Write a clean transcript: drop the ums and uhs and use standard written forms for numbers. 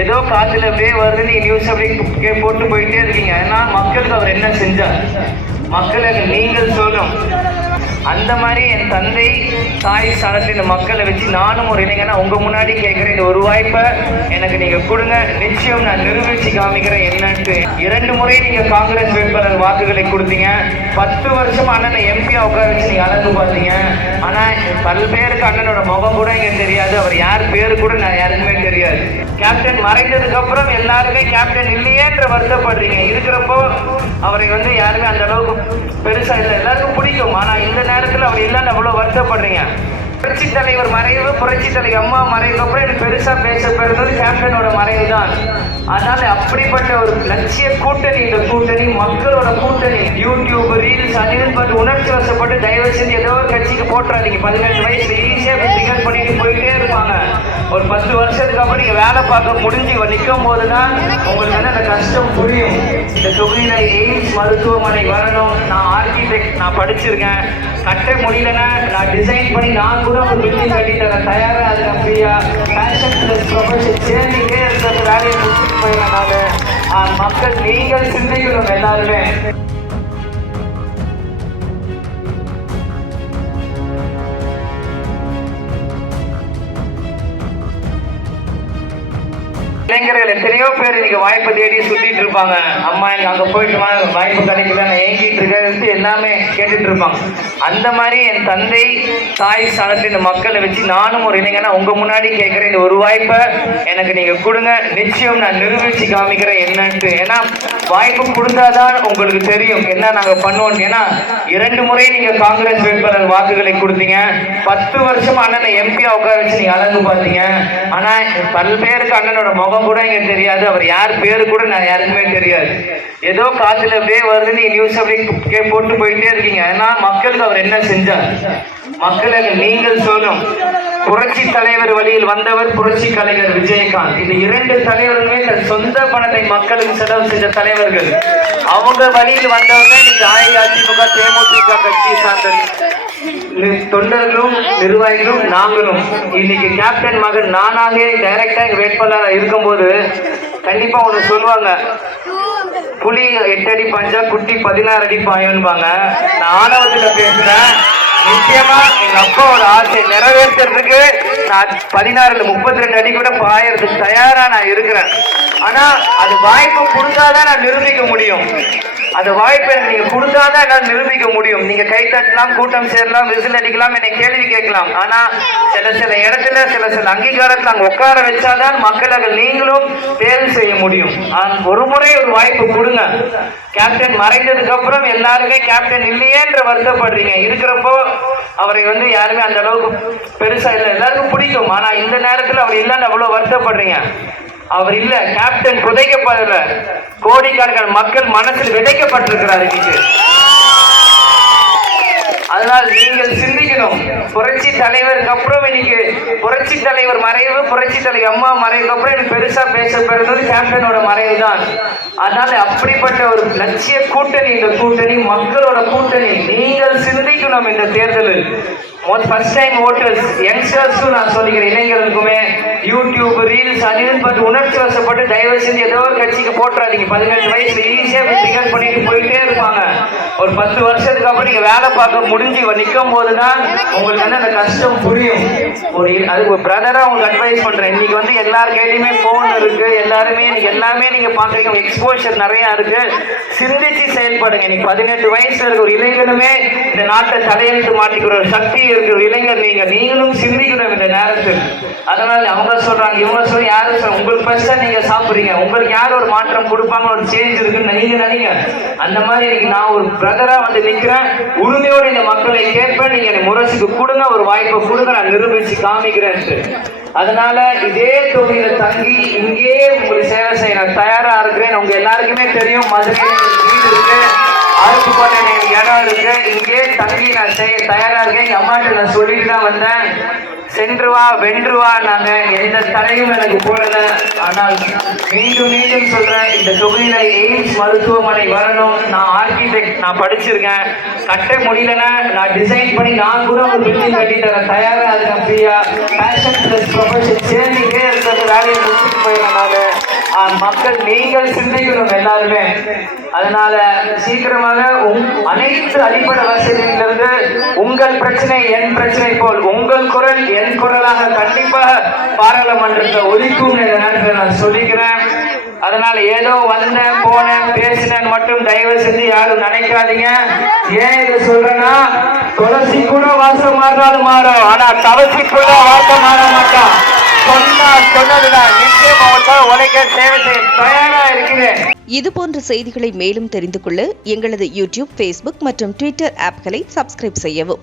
ஏதோ காத்துல அப்படியே வருது, நீங்க நியூஸ் அப்படியே போட்டு போயிட்டே இருக்கீங்க. ஏன்னா மக்களுக்கு அவர் என்ன செஞ்சார், மக்களுக்கு நீங்கள் சொல்லும். அந்த மாதிரி என் தந்தை தாய் ஸ்தானத்தில் இந்த மக்களை வச்சு நானும் ஒரு இளைஞனா உங்க முன்னாடி கேட்கிறேன், இந்த ஒரு வாய்ப்பை எனக்கு நீங்க கொடுங்க. நிச்சயம் நான் நிரூபிச்சு காமிக்கிறேன் என்னன்ட்டு. 2 முறை நீங்க காங்கிரஸ் வேட்பாளர் வாக்குகளை கொடுத்தீங்க. 10 வருஷம் அண்ணனை எம்பியா உட்கார வச்சு நீங்க அழகு பார்த்தீங்க. ஆனா பல்வேறுக்கு அண்ணனோட முகம் கூட இங்க தெரியாது, அவர் யார் பேரு கூட நான் யாருக்குமே தெரியாது. கேப்டன் மறைந்ததுக்கு அப்புறம் எல்லாருமே கேப்டன் இல்லையேன்ற வருத்தப்படுறீங்க. இருக்கிறப்போ அவரை யாருமே அந்த அளவுக்கு பெருசா இல்லை, எல்லாருக்கும் பிடிக்கும். ஆனா இந்த நேரத்தில் அவர் இல்லைன்னு அவ்வளவு வருத்தப்படுறீங்க. புரட்சி தலைவர் மறைவு, புரட்சி தலைவர் அம்மா மறைவுக்கு அப்புறம் எனக்கு பெருசா பேசப்படுறது கேப்டனோட மறைவு தான். அதனால அப்படிப்பட்ட ஒரு லட்சிய கூட்டணி, இந்த கூட்டணி மக்களோட கூட்டணி. யூடியூப் ரீல்ஸ் அதில் பட்டு உணர்ச்சி வசப்பட்டு தயவு செஞ்சு ஏதோ கட்சிக்கு போட்டுறாதீங்க. 18 வயசுல ஈஸியா டிக்கெட் பண்ணிட்டு போயிட்டே இருப்பாங்க. ஒரு 10 வருஷத்துக்கு அப்புறம் நீங்க வேலை பார்க்க முடிஞ்சு நிற்கும் போதுதான் உங்களுக்கு அந்த கஷ்டம் புரியும். இந்த தொகுதியில எய்ம்ஸ் மருத்துவமனை வரணும். நான் ஆர்கிடெக்ட், நான் படிச்சிருக்கேன். கட்ட முடியலன்னா நான் டிசைன் பண்ணி நான் கூட ஒரு பில்டிங் கட்டி தர தயாரா. அது ஃப்ரீயா பேஷன் பிளஸ் ப்ரொஃபஷன் சேர்ந்துட்டே இருக்கிறது வேலையை முடிச்சுட்டு போயிடறனால மக்கள் நீங்கள் சிந்திக்கணும் எல்லாருமே. இளைஞர்கள் எத்தனையோ பேர் இன்னைக்கு வாய்ப்பு தேடி சுத்திட்டு இருப்பாங்க. அம்மா எனக்கு அங்க போயிட்டு வாய்ப்பு கிடைக்கல, நான் ஏங்கிட்டு இருக்கேன் எல்லாமே கேட்டுட்டு இருப்பாங்க. அந்த மாதிரி என் தந்தை தாய் ஸ்தானத்தில் இந்த மக்களை வச்சு நானும் ஒரு இளைஞனா உங்க முன்னாடி கேட்கிறேன், இந்த ஒரு வாய்ப்பை எனக்கு நீங்க கொடுங்க. நிச்சயம் நான் நிரூபிச்சு காமிக்கிறேன் என்னன்ட்டு. ஏன்னா வாய்ப்பு கொடுத்தாதான் உங்களுக்கு தெரியும் என்ன நாங்க பண்ணுவோம். ஏன்னா 2 முறை நீங்க காங்கிரஸ் வேட்பாளர் வாக்குகளை கொடுத்தீங்க. 10 வருஷம் அண்ணனை எம்பியா உட்கார வச்சு நீங்க அழகு பார்த்தீங்க. ஆனா பல்வேறுக்கு அண்ணனோட முகம் கூட இங்க தெரியாது, அவர் யார் பேரு கூட நான் யாருக்குமே தெரியாது. ஏதோ காத்துல அப்படியே வருது, நீங்க நியூஸ் அப்படியே போட்டு போயிட்டே இருக்கீங்க. ஏன்னா மக்களுக்கு அவர் என்ன செஞ்சார், மக்களுக்கு நீங்கள் சொல்லும். புரட்சி தலைவர் வழியில் வந்தவர் புரட்சி கலைஞர் விஜயகாந்த். இந்த 2 தலைவர்களுமே தன் சொந்த பணத்தை மக்களுக்கு செலவு செஞ்ச தலைவர்கள். அவங்க வழியில் வந்தவங்க நீங்க அஇஅதிமுக தேமுதிக கட்சியை சார்ந்த தொண்டர்களும் நிர்வாகிகளும் நாங்களும். இன்னைக்கு கேப்டன் மகன் நானாக டைரக்டா வேட்பாளராக இருக்கும்போது கண்டிப்பா ஒண்ணு சொல்லுவாங்க, புலி 8 அடி பாஞ்சா குட்டி 16 அடி பாயம்பாங்க. நான் ஆணவத்துல பேசுறேன். நிச்சயமா எங்க அப்பாவோட ஆசை நிறைவேற்றுறதுக்கு நான் 16 32 அடி கூட பாயறதுக்கு தயாரா நான் இருக்கிறேன். ஆனா அது வாய்ப்பு கொடுத்தாதான் நான் நிரூபிக்க முடியும். அந்த வாய்ப்பை நீங்க கொடுத்தாதான் என்னால் நிரூபிக்க முடியும். நீங்க கை தட்டலாம், கூட்டம் சேரலாம், விசில் அடிக்கலாம், என்னை கேள்வி கேட்கலாம். ஆனா சில இடத்துல சில அங்கீகாரத்தில் அங்க உட்கார வச்சாதான் மக்களாக நீங்களும் தேர்வு செய்ய முடியும். ஒரு முறை ஒரு வாய்ப்பு கொடுங்க. கேப்டன் மறைந்ததுக்கு அப்புறம் எல்லாருமே கேப்டன் இல்லையேன்ற வருத்தப்படுறீங்க. இருக்கிறப்போ அவரை யாருமே அந்த அளவுக்கு பெருசா இல்லை, எல்லாருக்கும் பிடிக்கும். ஆனா இந்த நேரத்தில் அவர் இல்லைன்னு அவ்வளவு வருத்தப்படுறீங்க. அவர் இல்ல, கேப்டன் புதைக்கப்படல, கோடிக்கணக்கான மக்கள் மனசில் விதைக்கப்பட்டிருக்கிறார் இன்னைக்கு. அதனால் நீங்கள் சிந்திக்கணும். புரட்சி தலைவருக்கு அப்புறம் இன்னைக்கு புரட்சி தலைவர் மறைவு, புரட்சி தலைவர் அம்மா மறைவுக்கு அப்புறம் எனக்கு பெருசா பேசப்படுறது கேப்டனோட மறைவு தான். அதனால அப்படிப்பட்ட ஒரு லட்சிய கூட்டணி, இந்த கூட்டணி மக்களோட கூட்டணி. நீங்கள் சிந்திக்கணும். இந்த தேர்தலில் ஃபர்ஸ்ட் டைம் ஓட்டர்ஸ், யங்ஸ்டர்ஸ்க்கும் நான் சொல்லிக்கிறேன், இளைஞர்களுக்குமே யூடியூப் ரீல்ஸ் அதில் பட்டு உணர்ச்சி வசப்பட்டு தயவு செஞ்சு ஏதோ கட்சிக்கு போட்டுறாதீங்க. 18 வயசுல ஈஸியா டிக்கெட் பண்ணிட்டு போயிட்டே இருப்பாங்க. ஒரு 10 வருஷத்துக்கு அப்புறம் நீங்க வேலை பார்க்க முடிஞ்சு நிற்கும் போதுதான் உங்களுக்கு அந்த கஷ்டம் புரியும். அதுக்கு ஒரு பிரதரா உங்களுக்கு அட்வைஸ் பண்றேன். இன்னைக்கு எல்லார் கையிலுமே போன் இருக்கு, எல்லாமே நீங்க பாக்குறீங்க, எக்ஸ்போஷர் நிறைய இருக்கு. சிந்திச்சு செயல்படுங்க. இன்னைக்கு 18 வயசுல இருக்க ஒரு இளைஞனுமே இந்த நாட்டை தலையெழுத்து மாட்டிக்கிற ஒரு சக்தி இருக்கிற இளைஞர் நீங்களும் சிந்திக்கணும் இந்த நேரத்தில். அதனால அவங்க சொல்றாங்க, இவங்க சொல்ல யாரும் சொல்ல, உங்களுக்கு ஃபர்ஸ்டா நீங்க சாப்பிடுறீங்க, உங்களுக்கு யாரும் ஒரு மாற்றம் கொடுப்பாங்க, ஒரு சேஞ்ச் இருக்குன்னு நீங்க நினைங்க. அந்த மாதிரி இன்னைக்கு நான் ஒரு பிரதரா நிக்கிறேன். உரிமையோடு இந்த மக்களை கேட்பேன். நீங்க முரசுக்கு கொடுங்க, ஒரு வாய்ப்பை கொடுங்க, நான் நிரூபிச்சு காமிக்கிறேன். அதனால இதே தொகுதியில தங்கி இங்கே உங்களுக்கு சேவை செய்ய நான் தயாரா இருக்கிறேன். உங்க எல்லாருக்குமே தெரியும், மதுரையில் வீடு இருக்கு, அருப்புக்கோட்டை இடம் இருக்கு, இங்கே தங்கி நான் செய்ய தயாரா இருக்கேன். எங்க அம்மாட்ட நான் சொல்லிட்டு தான் வந்தேன், சென்றுவா வென்றுவா, நாங்க எந்த தடையும் எனக்கு போடல. ஆனால் மீண்டும் சொல்றேன், இந்த தொகுதியில எய்ம்ஸ் மருத்துவமனை வரணும். நான் ஆர்கிடெக்ட், நான் படிச்சிருக்கேன். கட்ட முடியலன்னா நான் டிசைன் பண்ணி நான் கூட ஒரு பில்டிங் கட்டி தர தயாரா இருக்கேன். ஃப்ரீயா பேஷன் பிளஸ் ப்ரொஃபஷன் சேர்ந்துட்டே இருக்கிறது வேலையை முடிச்சுட்டு போயிடறேன். மக்கள் நீங்கள் சிந்திக்கணும் எல்லாருமே. அதனால சீக்கிரமாக அனைத்து அடிப்படை வசதியிலிருந்து உங்கள் பிரச்சனை என் பிரச்சனை போல் உங்கள் குரல் என் குரலாக கண்டிப்பாக பாராளுமன்றத்தை ஒலிக்கும் இந்த நேரத்தில் நான் சொல்லிக்கிறேன். அதனால ஏதோ வந்தேன் போனேன் பேசினேன் மட்டும் தயவு செஞ்சு யாரும் நினைக்காதீங்க. ஏன் இதை சொல்றேன்னா, துளசி கூட வாசம் மாறினாலும் மாறும், ஆனா தவசி கூட வாசம் மாற மாட்டான். சொன்னதுதான் நிச்சயம் அவங்களுக்காக உழைக்க சேவை செய்ய தயாரா இருக்கிறேன். இது போன்ற செய்திகளை மேலும் தெரிந்து கொள்ள எங்களது யூடியூப், ஃபேஸ்புக் மற்றும் ட்விட்டர் ஆப்களை சப்ஸ்கிரைப் செய்யவும்.